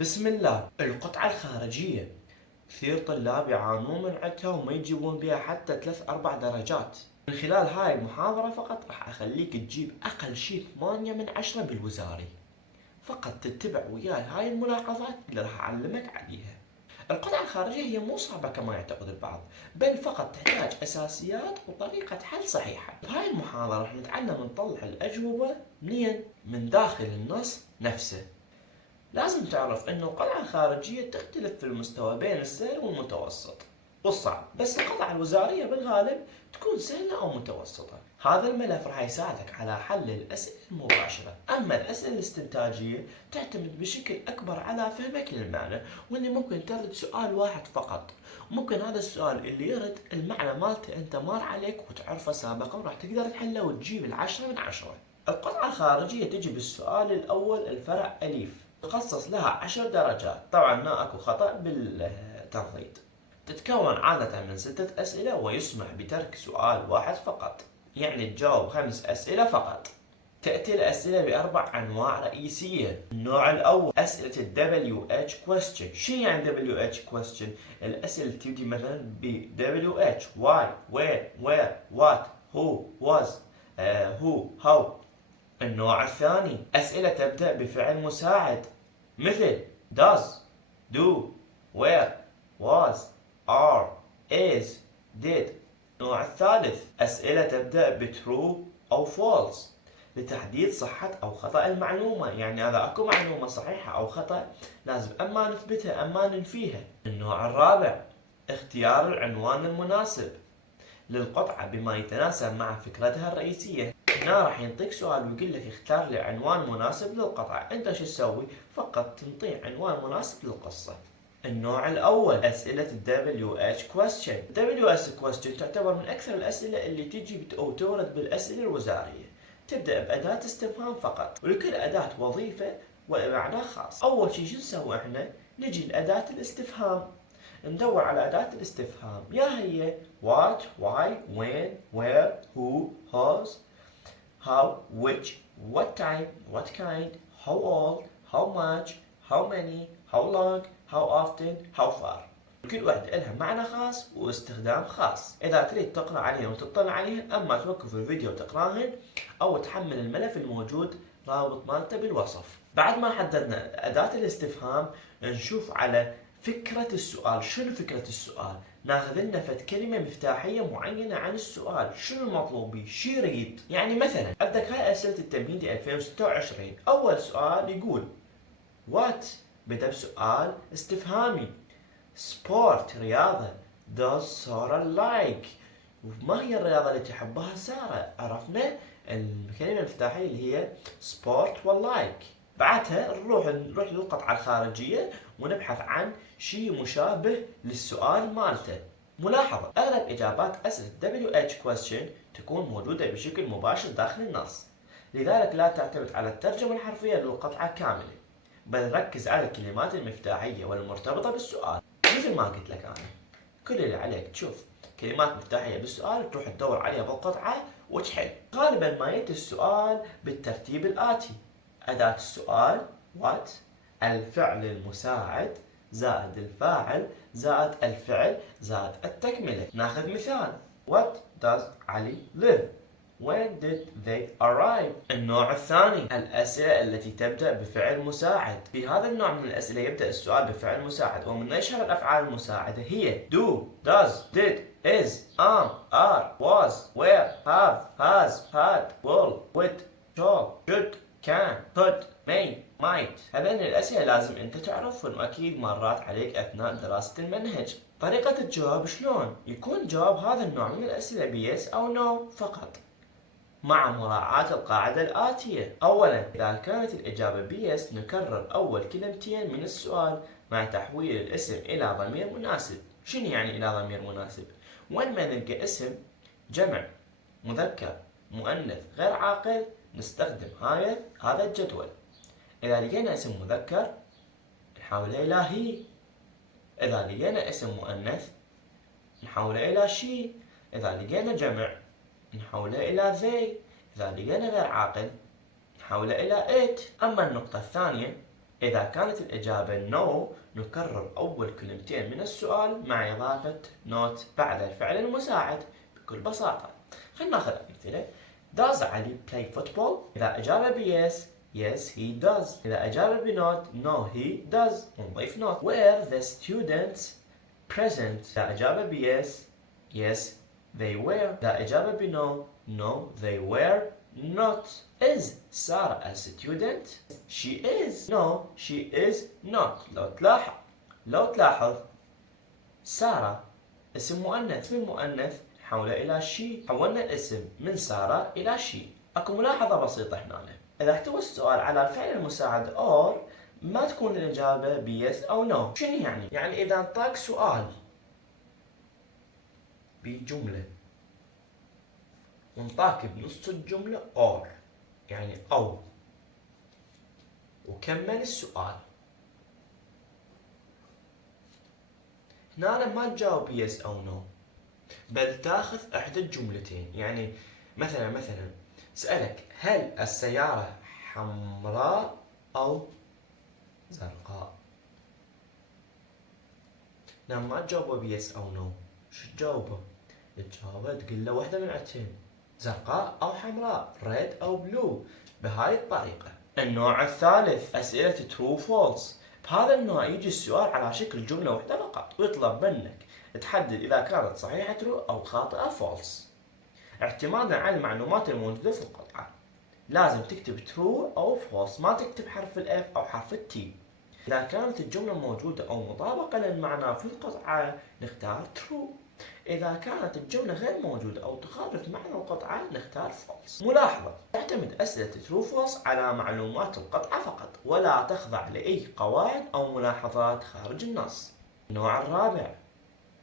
بسم الله. القطعة الخارجية كثير طلاب يعانون من عدها وما يجيبون بها حتى 3-4 درجات. من خلال هاي المحاضرة فقط راح أخليك تجيب أقل شيء 8 من 10 بالوزاري. فقط تتبع وياي هاي الملاحظات اللي راح أعلمك عليها. القطعة الخارجية هي مو صعبة كما يعتقد البعض، بل فقط تحتاج أساسيات وطريقة حل صحيحة. بهاي المحاضرة راح نتعلم نطلع الأجوبة منين؟ من داخل النص نفسه. لازم تعرف أن القطعة الخارجية تختلف في المستوى بين السهل والمتوسط والصعب، بس القطعة الوزارية بالغالب تكون سهلة أو متوسطة. هذا الملف راح يساعدك على حل الأسئلة المباشرة، أما الأسئلة الاستنتاجية تعتمد بشكل أكبر على فهمك للمعنى، واللي ممكن ترد سؤال واحد فقط. ممكن هذا السؤال اللي يرد المعنى مالته أنت مار عليك وتعرفه سابقا وراح تقدر تحله وتجيب 10 من 10. القطعة الخارجية تجي بالسؤال الأول الفرع أليف، تخصص لها 10 درجات. طبعا ما اكو خطأ بالتنظيط. تتكون عادة من 6 أسئلة ويسمح بترك سؤال واحد فقط، يعني تجاوب 5 أسئلة فقط. تأتي الأسئلة بأربع أنواع رئيسية. النوع الأول أسئلة ال WH question. شو يعني WH question؟ الأسئلة تبدي مثلا ب WH why where what who was who how. النوع الثاني أسئلة تبدأ بفعل مساعد مثل does do where was are is did. النوع الثالث أسئلة تبدأ بtrue أو false لتحديد صحة أو خطأ المعلومة، يعني إذا أكو معلومة صحيحة أو خطأ لازم أما نثبتها أما ننفيها. النوع الرابع اختيار العنوان المناسب للقطعة بما يتناسب مع فكرتها الرئيسية. هنا راح ينطيك سؤال ويقول لك اختار لي عنوان مناسب للقطعة، انت شو تسوي؟ فقط تنطيه عنوان مناسب للقصة. النوع الأول أسئلة WH question. WH question تعتبر من أكثر الأسئلة اللي تجي أو تورد بالأسئلة الوزارية. تبدأ بأداة استفهام فقط، ولكل أداة وظيفة ومعنى خاص. أول شيء شو نسوي احنا؟ نجي لأداة الاستفهام، ندور على أداة الاستفهام، يا هي what why when where who whose how which what type what kind how old how much how many how long how often how far. كل واحدة لها معنى خاص واستخدام خاص. إذا تريد تقرأ عليها وتطلع عليها، أما توقف الفيديو وتقراهن أو تحمل الملف الموجود رابط مالته بالوصف. بعد ما حددنا أداة الاستفهام نشوف على فكرة السؤال. شنو فكرة السؤال؟ ناخذ لنا فد كلمة مفتاحية معينة عن السؤال، شنو المطلوب بيه؟ شو يريد؟ يعني مثلا عندك هاي أسئلة التمهيدي 2026. أول سؤال يقول what، بدأ بسؤال استفهامي. سبورت رياضة. does سارة like؟ وما هي الرياضة اللي تحبها سارة؟ عرفنا الكلمة المفتاحية اللي هي سبورت واللايك. بعدها نروح للقطعة الخارجية ونبحث عن شيء مشابه للسؤال مالته. ملاحظة أغلب إجابات أسئلة WH question تكون موجودة بشكل مباشر داخل النص، لذلك لا تعتمد على الترجمة الحرفية للقطعة كاملة، بل ركز على الكلمات المفتاحية والمرتبطة بالسؤال. مثل ما قلت لك أنا، كل اللي عليك تشوف كلمات مفتاحية بالسؤال تروح تدور عليها بالقطعة وتحل. غالبا ما يأتي السؤال بالترتيب الآتي: أداة السؤال what، الفعل المساعد زائد الفاعل زائد الفعل زائد التكملة. ناخذ مثال: What does علي live؟ When did they arrive؟ النوع الثاني الأسئلة التي تبدأ بفعل مساعد. في هذا النوع من الأسئلة يبدأ السؤال بفعل مساعد، ومن أشهر الأفعال المساعدة هي do does did is am are was were have has had will would shall should can could may might. هذين الأسئلة لازم أنت تعرفهم، وأكيد مرات عليك أثناء دراسة المنهج. طريقة الجواب شلون؟ يكون جواب هذا النوع من الأسئلة بيس أو نو فقط، مع مراعاة القاعدة الآتية. أولا، إذا كانت الإجابة بيس نكرر أول كلمتين من السؤال مع تحويل الاسم إلى ضمير مناسب. شنو يعني إلى ضمير مناسب؟ وين ما نلقى اسم جمع مذكر مؤنث غير عاقل نستخدم هذا الجدول. إذا لقينا اسم مذكر نحوله إلى هي، إذا لقينا اسم مؤنث نحوله إلى شي، إذا لقينا جمع نحوله إلى they، إذا لقينا غير عاقل نحوله إلى it. أما النقطة الثانية إذا كانت الإجابة no نكرر أول كلمتين من السؤال مع إضافة not بعد الفعل المساعد بكل بساطة. خلينا ناخذ أمثلة. Does علي play football؟ إذا أجاب ب yes yes he does. إذا أجاب ب not no he does ونضيف not. Were the students present؟ إذا أجاب ب yes yes they were. إذا أجاب ب no no they were not. Is Sarah a student? She is. No, she is not. لو تلاحظ سارة اسم مؤنث، اسم المؤنث حوله إلى she. حولنا الاسم من سارة إلى she. أكو ملاحظة بسيطة هنا. إذا احتوى السؤال على الفعل المساعد or ما تكون الإجابة ب yes أو no. شنو يعني؟ يعني إذا انطاك سؤال بجملة وانطاك بنص الجملة or يعني أو وكمل السؤال، هنا ما تجاوب يس أو نو، بل تاخذ إحدى الجملتين. يعني مثلا سألك هل السيارة حمراء أو زرقاء؟ هنا ما تجاوبه بيس أو نو، شو تجاوبه؟ تجاوبه تقول له واحدة من عندتين، زرقاء أو حمراء، ريد أو بلو، بهاي الطريقة. النوع الثالث أسئلة true false. بهذا النوع يجي السؤال على شكل جملة واحدة فقط ويطلب منك تحدد إذا كانت صحيحة true أو خاطئة false اعتمادا على المعلومات الموجودة في القطعة. لازم تكتب true أو false، ما تكتب حرف ال F أو حرف ال T. إذا كانت الجملة موجودة أو مطابقة للمعنى في القطعة نختار true. إذا كانت الجملة غير موجودة أو تخالف معنى القطعة نختار false. ملاحظة: تعتمد أسئلة true false على معلومات القطعة فقط، ولا تخضع لأي قواعد أو ملاحظات خارج النص. النوع الرابع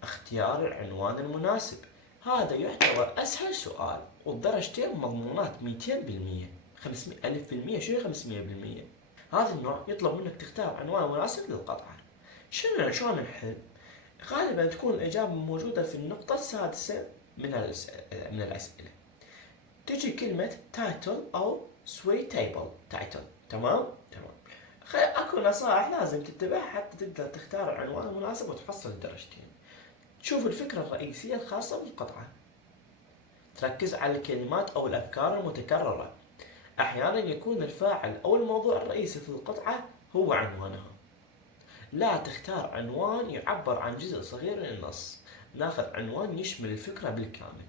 اختيار العنوان المناسب. هذا يعتبر أسهل سؤال والدرجتين مضمونات 200%. 500,000%. شنو 500%؟ هذا النوع يطلب منك تختار عنوان مناسب للقطعة. شلون نحل؟ غالبا تكون الإجابة موجودة في النقطة السادسة من الأسئلة. تجي كلمة title أو suitable title. تمام. أكو نصائح لازم تتبعها حتى تقدر تختار العنوان المناسب وتحصل الدرجتين. تشوف الفكرة الرئيسية الخاصة بالقطعة، تركز على الكلمات أو الأفكار المتكررة. أحيانا يكون الفاعل أو الموضوع الرئيسي في القطعة هو عنوانها. لا تختار عنوان يعبر عن جزء صغير من النص، ناخذ عنوان يشمل الفكرة بالكامل.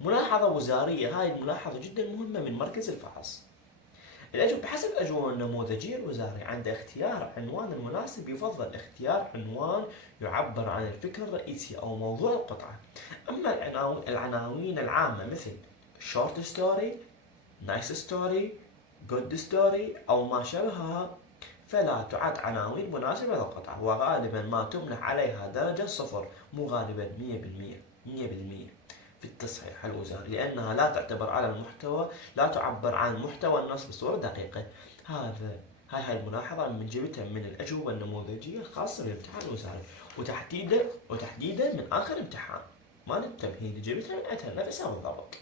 ملاحظة وزارية، هاي الملاحظة جدا مهمة من مركز الفحص. بحسب الأجوبة النموذجية الوزاري عند اختيار عنوان المناسب يفضل اختيار عنوان يعبر عن الفكرة الرئيسية أو موضوع القطعة. أما العناوين العامة مثل short story, nice story, good story أو ما شابهها فلا تعد عناوين مناسبة للقطعة، وغالبا ما تمنح عليها درجة 0، مو غالبا 100% في التصحيح الوزاري، لأنها لا تعتبر على المحتوى، لا تعبر عن محتوى النص بصورة دقيقة. هاي الملاحظة من جبتها من الأجوبة النموذجية الخاصة بالامتحان الوزاري، وتحديدا من آخر امتحان، ما التمهيدي جبتها من عندها نفسها بالضبط.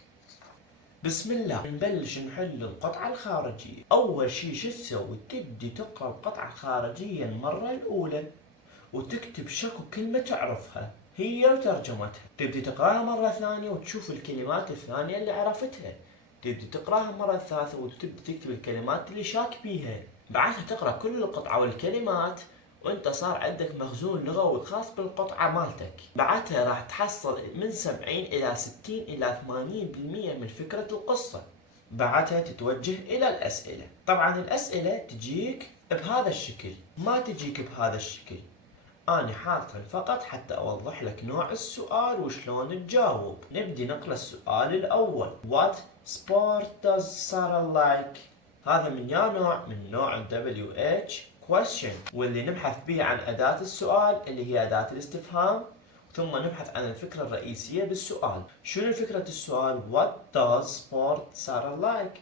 بسم الله، نبلش نحل القطعة الخارجية. أول شي شو تسوي؟ تبدي تقرأ القطعة الخارجية المرة الأولى وتكتب شكو كلمة تعرفها هي وترجمتها. تبدي تقراها مرة ثانية وتشوف الكلمات الثانية اللي عرفتها. تبدي تقراها مرة ثالثة وتبدي تكتب الكلمات اللي شاك بيها. بعدها تقرأ كل القطعة والكلمات وانت صار عندك مخزون لغوي خاص بالقطعة مالتك. بعدها راح تحصل من 70 إلى 60 إلى 80% من فكرة القصة. بعدها تتوجه إلى الأسئلة. طبعا الأسئلة تجيك بهذا الشكل، ما تجيك بهذا الشكل. أنا حاطها فقط حتى أوضح لك نوع السؤال وشلون تجاوب. نبدي نقرأ السؤال الأول. What sport does Sarah like؟ هذا من نوع WH question، واللي نبحث به عن أداة السؤال اللي هي أداة الاستفهام، ثم نبحث عن الفكرة الرئيسية بالسؤال. شنو فكرة السؤال؟ What does sport Sarah like؟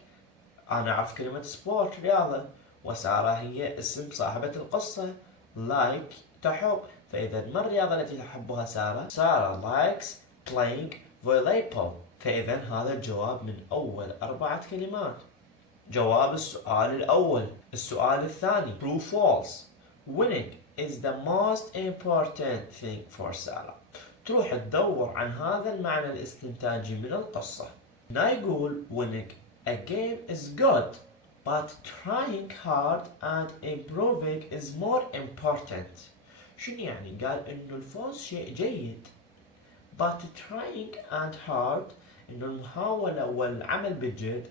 أنا أعرف كلمة sport رياضة، وسارة هي اسم صاحبة القصة. like تحب، فإذا ما الرياضة التي تحبها سارة؟ سارة likes playing volleyball. فإذا هذا الجواب من أول 4 كلمات. جواب السؤال الأول. السؤال الثاني true false. Winning is the most important thing for Sarah. تروح تدور عن هذا المعنى الاستنتاجي من القصة. هنا يقول winning a game is good but trying hard and improving is more important. شنو يعني؟ قال انه الفوز شيء جيد but trying and hard انه المحاولة والعمل بجد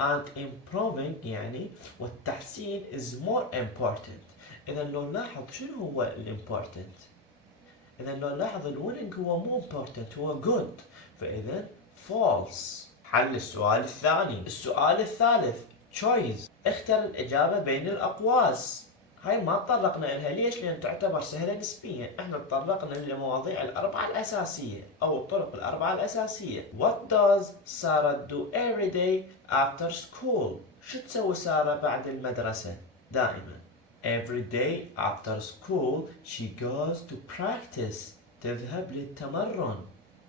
and improving يعني والتحسين is more important. إذا لو نلاحظ شنو هو الامبورتنت؟ إذا لو نلاحظ الويننج هو مو important، هو good، فإذا false. حل السؤال الثاني. السؤال الثالث choice. اختر الإجابة بين الأقواس. هاي ما تطرقنا لها، ليش؟ لأن تعتبر سهلة نسبيا. احنا تطرقنا للمواضيع الأربعة الأساسية أو الطرق الأربعة الأساسية. What does Sarah do every day after school؟ شو تسوي سارة بعد المدرسة؟ دائما every day after school she goes to practice. تذهب للتمرن.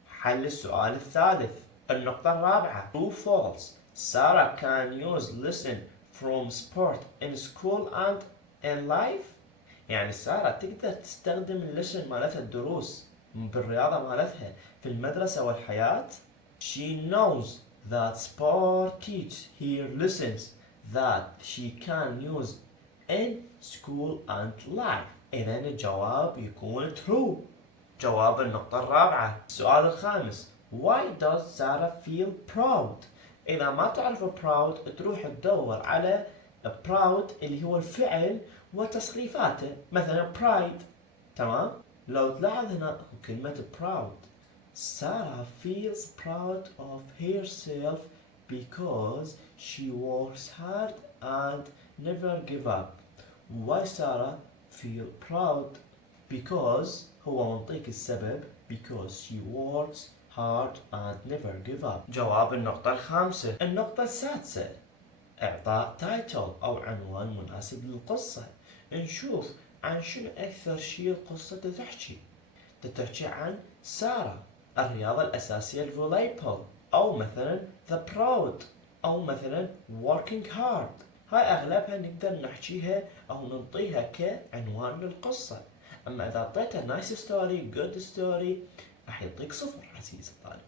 حل السؤال الثالث. النقطة الرابعة true false. Sarah can use lesson from sport in school and in life. يعني سارة تقدر تستخدم الليسن مالتها الدروس بالرياضة مالتها في المدرسة والحياة. She knows that sport teach her lessons that she can use in school and life. إذا الجواب يكون true. جواب النقطة الرابعة. السؤال الخامس why does Sarah feel proud؟ إذا ما تعرف proud تروح تدور على proud اللي هو الفعل وتصريفاته، مثلا pride. تمام؟ لو تلاحظ هنا كلمة proud. Sarah feels proud of herself because she works hard and never give up. Why Sarah feel proud؟ because هو منطيك السبب because she works hard and never give up. جواب النقطة الخامسة. النقطة السادسة إعطاء تايتل أو عنوان مناسب للقصة. نشوف عن شنو أكثر شيء القصة تحكي عن سارة، الرياضة الأساسية الفوليبول، أو مثلا the proud، أو مثلا working hard. هاي أغلبها نقدر نحكيها أو ننطيها كعنوان للقصة. أما إذا أعطيتها nice story good story راح يعطيك 0 عزيزي الطالب.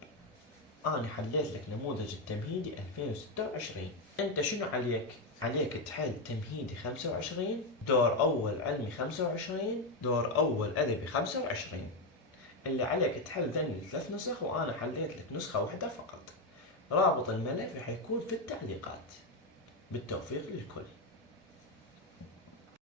أنا حليت لك نموذج التمهيدي 2026. أنت شنو عليك؟ عليك تحل تمهيدي 25، دور أول علمي 25، دور أول أدبي 25. اللي عليك تحل ذني 3 نسخ وأنا حليت لك نسخة واحدة فقط. رابط الملف راح يكون في التعليقات. بالتوفيق للكل.